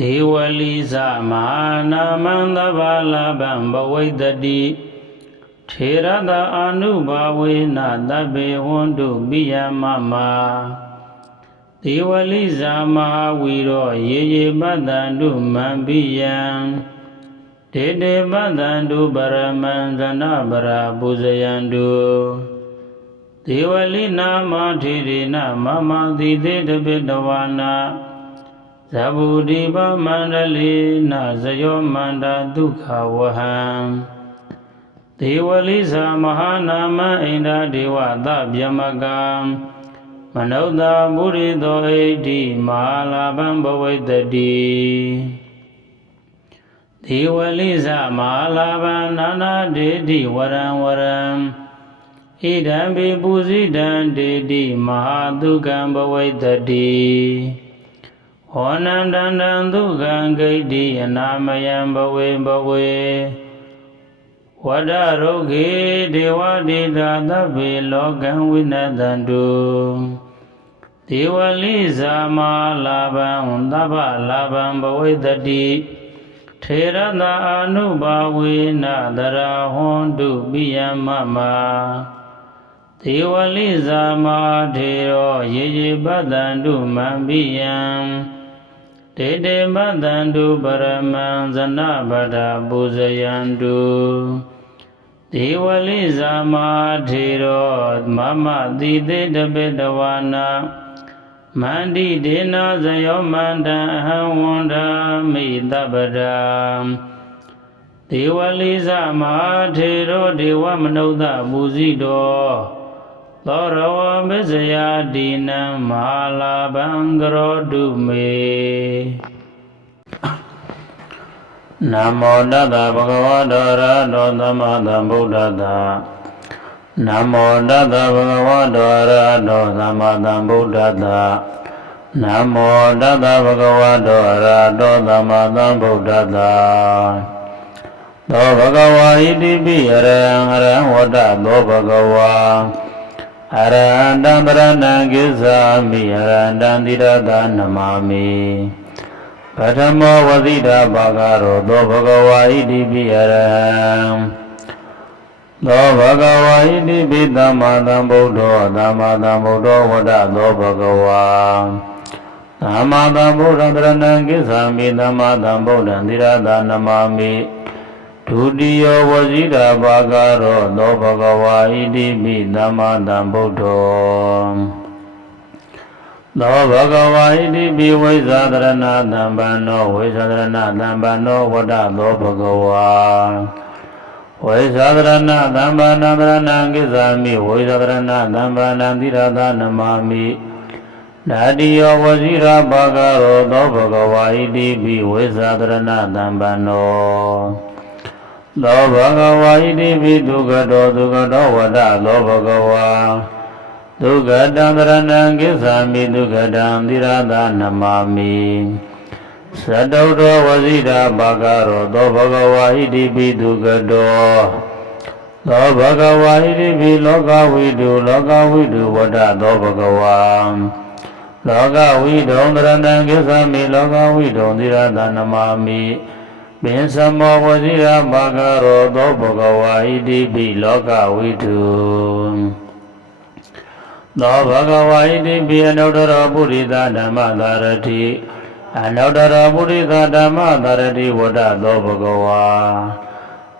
ဒေဝလိသမဟာနာမန္တဘာလဗံဘဝိတ္တိထေရတအာနုဘာဝေနတဗ္ဗေဝန္တုပိယမမဒေဝလိသမဟာဝီရောယေယေပတ္တန္တုမံပိယံဒေတေပတ္တန္တုပရမံဇနပရာပုဇယန္တုဒေဝလိနာမထေရေနမမတိတေတပိတဝါနာ ဇဗုဒီပမန္တလေနဇယောမန္တာဒုက္ခဝဟံဒေဝလိသမဟာနာမဣန္ဒာဒေဝသဗျမကံမနုဿာမုရိသောဣတိမဟာလာဗံဘဝိတ္တိဒေဝလိသမဟာလာဗံနာနာဒေတိဝရံဝရံဣဒံပိပူဇိတံဒေတိမဟာဒုက္ခံဘဝိတ္တိ ဟောနန္တန္တံဒုက္ခံဂိတိအနာမယံဘဝေဘဝေဝဒရုခေဒေဝတိတာသဗ္ဗေလောကံဝိနတန္တုဒေဝလိဇာမလာဗံသဗ္ဗလာဗံဘဝိတတိထေရတအာနုဘာဝေနတရာဟွန်တုပိယမမဒေဝလိဇာမထေရောယေယေပတ္တန္တုမံပိယံ ဒေတေပတ္တန္တုပရမံဇနဗဒပုဇယန္တုဒေဝလိဇာမထေရောမမတိတေတပိတဝါနာမန္တိဒေနာဇယောမန္တံအဟံဝန္ဒာမိတပဒံဒေဝလိဇမဟာထေရောဒေဝမနုဿမူစီတော် သောရဝမစ္စယာဒီနံမဟာလာဘံကရောတုမေနမောတတဗုဒ္ဓဝါတော်ရတောသမ္မာသမ္ဗုဒ္ဓတ္တနမောတတဗုဒ္ဓဝါတော်ရတောသမ္မာသမ္ဗုဒ္ဓတ္တနမောတတဗုဒ္ဓဝါတော်ရတောသမ္မာသမ္ဗုဒ္ဓတ္တသောဘဂဝါဣတိပိရံအရံဝတ္တသောဘဂဝါ အရဟံတံပရဏံကိစ္ဆာမိအရဟံတံတိရတနမာမိပထမောဝဇိတာဘာဂရောသောဘဂဝါဣတိပိအရဟံသောဘဂဝါဣတိပိသမ္မာသမ္ဗုဒ္ဓောသမ္မာသမ္ဗုဒ္ဓောဝဒသောဘဂဝါသမ္မာသမ္ဗုဒ္ဓံတရဏံကိစ္ဆာမိသမ္မာသမ္ဗုဒ္ဓံတိရတနမာမိ ဒုတိယဝဇိတာဘာဂရောသောဘဂဝါဣတိပိသမ္မာသမ္ဗုဒ္ဓောသောဘဂဝါဣတိပိဝိဇာတရဏသံပန္နောဝိဇာတရဏသံပန္နောဝဒသောဘဂဝါဝိဇာတရဏသံပန္နတရဏံကိစ္ဆာမိဝိဇာတရဏသံပန္နံတိရသနမာမိဓာတိယောဝဇိရာဘာဂရောသောဘဂဝါဣတိပိဝိဇာတရဏသံပန္နော သောဘဂဝါဣတိပိဒုက္ခတောဒုက္ခတောဝဒသောဘဂဝါဒုက္ခတံတရဏံကိစ္ဆာမိဒုက္ခတံသီရသနမာမိသတုတ္တဝဇိတာဘာဂရောသောဘဂဝါဣတိပိဒုက္ခတောသောဘဂဝါဣတိပိလောကဝိတုလောကဝိတုဝဒသောဘဂဝါလောကဝိတုံတရဏံကိစ္ဆာမိလောကဝိတုံသီရသနမာမိ ပင်စမောဝဇိရာဘာဂရောသောဘဂဝါဣတိပိလောကဝိတုသောဘဂဝါဣတိပိအနုတ္တရောပုရိသဓမ္မသာရတိအနုတ္တရောပုရိသဓမ္မသာရတိဝဒသောဘဂဝါ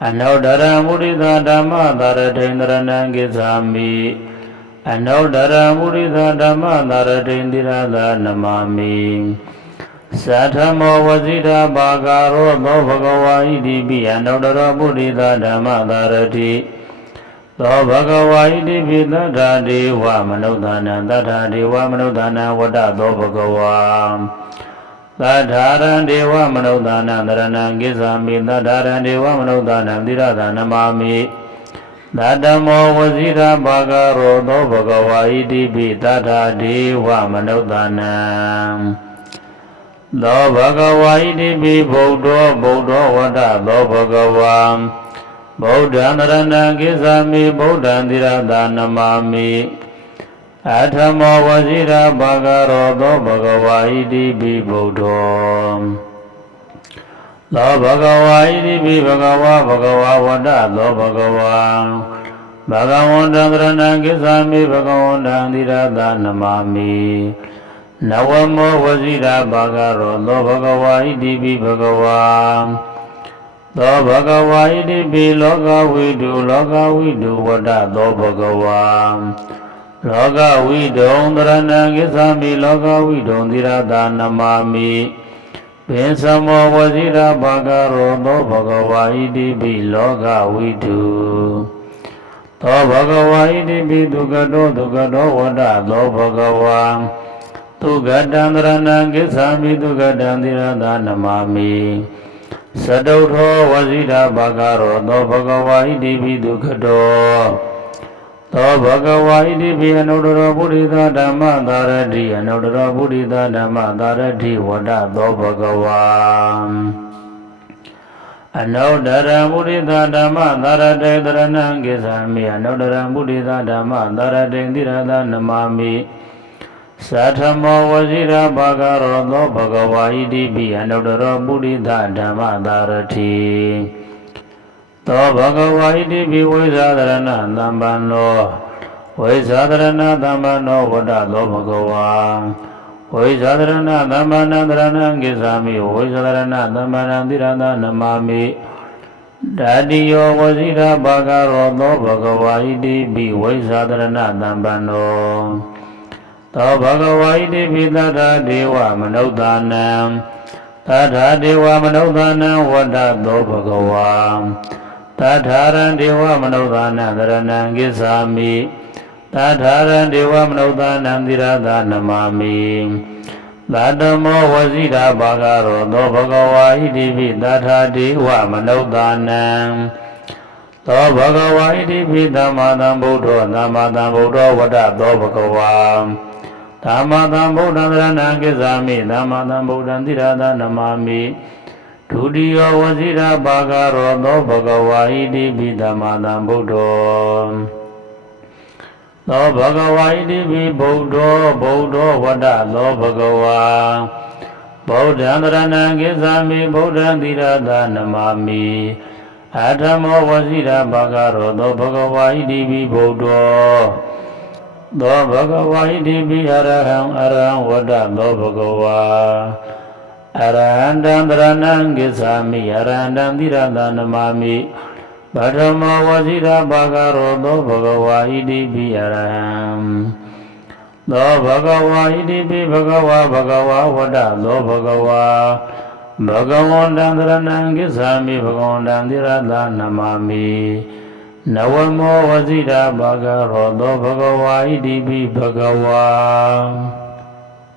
အနုတ္တရပုရိသဓမ္မသာရတိန္ဒရဏံကိသာမိအနုတ္တရပုရိသဓမ္မသာရတိန္ဒိရသာနမမိ သထမောဝဇိတာဘာဂရောသောဘဂဝါဣတိပိအနုတ္တရောပုရိသဓမ္မသာရတိသောဘဂဝါဣတိပိသတ္ထာဒေဝမနုဿာနံသတ္ထာဒေဝမနုဿာနံဝတ္တသောဘဂဝါသတ္ထာရံဒေဝမနုဿာနံတရဏံကိစ္ဆာမိသတ္ထာရံဒေဝမနုဿာနံသီရသာနမာမိသတ္တမောဝဇိရာဘာဂရောသောဘဂဝါဣတိပိသတ္ထာဒေဝမနုဿာနံ သောဘဂဝါဣတိပိဗုဒ္ဓောဗုဒ္ဓောဝတ္တသောဘဂဝါဗုဒ္ဓံတရဏံကိစ္ဆာမိဗုဒ္ဓံသီရသာနမာမိအထမောဝဇိရာဘာဂရောသောဘဂဝါဣတိပိဗုဒ္ဓောသောဘဂဝါဣတိပိဘဂဝါဘဂဝါဝတ္တသောဘဂဝါဘဂဝန္တံသရဏံကိစ္ဆာမိဘဂဝန္တံသီရသနမမိ နဝမောဝဇိရာဘာဂရောသောဘဂဝါဣတိပိဘဂဝါသောဘဂဝါဣတိပိလောကဝိတုလောကဝိတုဝတ္တသောဘဂဝါလောကဝိတုံသရဏံကိစ္ဆာမိလောကဝိတုံသီရသနမမိပင်စမောဝဇိရာဘာဂရောသောဘဂဝါဣတိပိလောကဝိတုသောဘဂဝါဣတိပိဒုက္ခတောဒုက္ခတောဝတ္တသောဘဂဝါ ဒုက္ခတံသရဏံကိစ္ဆာမိဒုက္ခတံသီရသနမမိသတုထောဝဇိရာဘာဂရောသောဘဂဝါဣတိပိဒုက္ခတောသောဘဂဝါဣတိပိအနုတ္တရောပုရိသဓမ္မသာရတိအနုတ္တရောပုရိသဓမ္မသာရတိဝတ္တသောဘဂဝါအနုတ္တရမုရိသဓမ္မသာရတေတရဏံကိသမိအနုတ္တရမုရိသဓမ္မသာရတေတိရသနမမိ သထမောဝဇိရဘာဂရောသောဘဂဝါဣတိပိအနုတ္တရောပုရိသဓမ္မသာရတိသောဘဂဝါဣတိပိဝိဇာဒရဏသံပန္နောဝိဇာဒရဏသံပန္နောဝတ္တသောဘဂဝါဝိဇာဒရဏသမ္မာနန္တရဏံကိသာမိဝိဇာဒရဏသမ္မာနံတိရဏနမမိဓာတိယောဝဇိရာဘာဂရောသောဘဂဝါဣတိပိဝိဇာဒရဏသံပန္နော သောဘဂဝါဣတိပိသတ္ထဒေဝမနုဿာနံသတ္ထဒေဝမနုဿာနံဝတ္တသောဘဂဝါသတ္ထာရံဒေဝမနုဿာနံသရဏံကိသာမိသတ္ထာရံဒေဝမနုဿာနံသီရသနမမိသတ္တမောဝဇိတာဘာဂရောသောဘဂဝါဣတိပိသတ္ထာဒေဝမနုဿာနံသောဘဂဝါဣတိပိသမ္မာသမ္ဗုဒ္ဓောသမ္မာသမ္ဗုဒ္ဓောဝတ္တသောဘဂဝါ သမ္မာသမ္ဗုဒ္ဓံသရဏံကိစ္ဆာမိသမ္မာသမ္ဗုဒ္ဓံသီရသနမမိဒုတိယဝဇိတာဘာဂရောသောဘဂဝါဣတိပိသမ္မာသမ္ဗုဒ္ဓောသောဘဂဝါဣတိပိဗုဒ္ဓောဗုဒ္ဓောဝတ္တသောဘဂဝါဗုဒ္ဓံတရဏံကိစ္ဆာမိဗုဒ္ဓံသီရသနမမိအထမောဝစီရဘာဂရောသောဘဂဝါဣတိပိဗုဒ္ဓော သောဘဂဝါဣတိပိအရဟံအရဟံဝတ္တသောဘဂဝါအရဟံတံတရဏံကိစ္ဆာမိအရဟံတံသီရသနမမိပထမဝစီရဘာဂရောသောဘဂဝါဣတိပိအရဟံသောဘဂဝါဣတိပိဘဂဝါဘဂဝါဝတ္တသောဘဂဝါဘဂဝန္တံသရဏံကိစ္ဆာမိဘဂဝန္တံသီရသနမမိ နဝမောဝစီရဘာဂရောသောဘဂဝါဣတိပိဘဂဝါ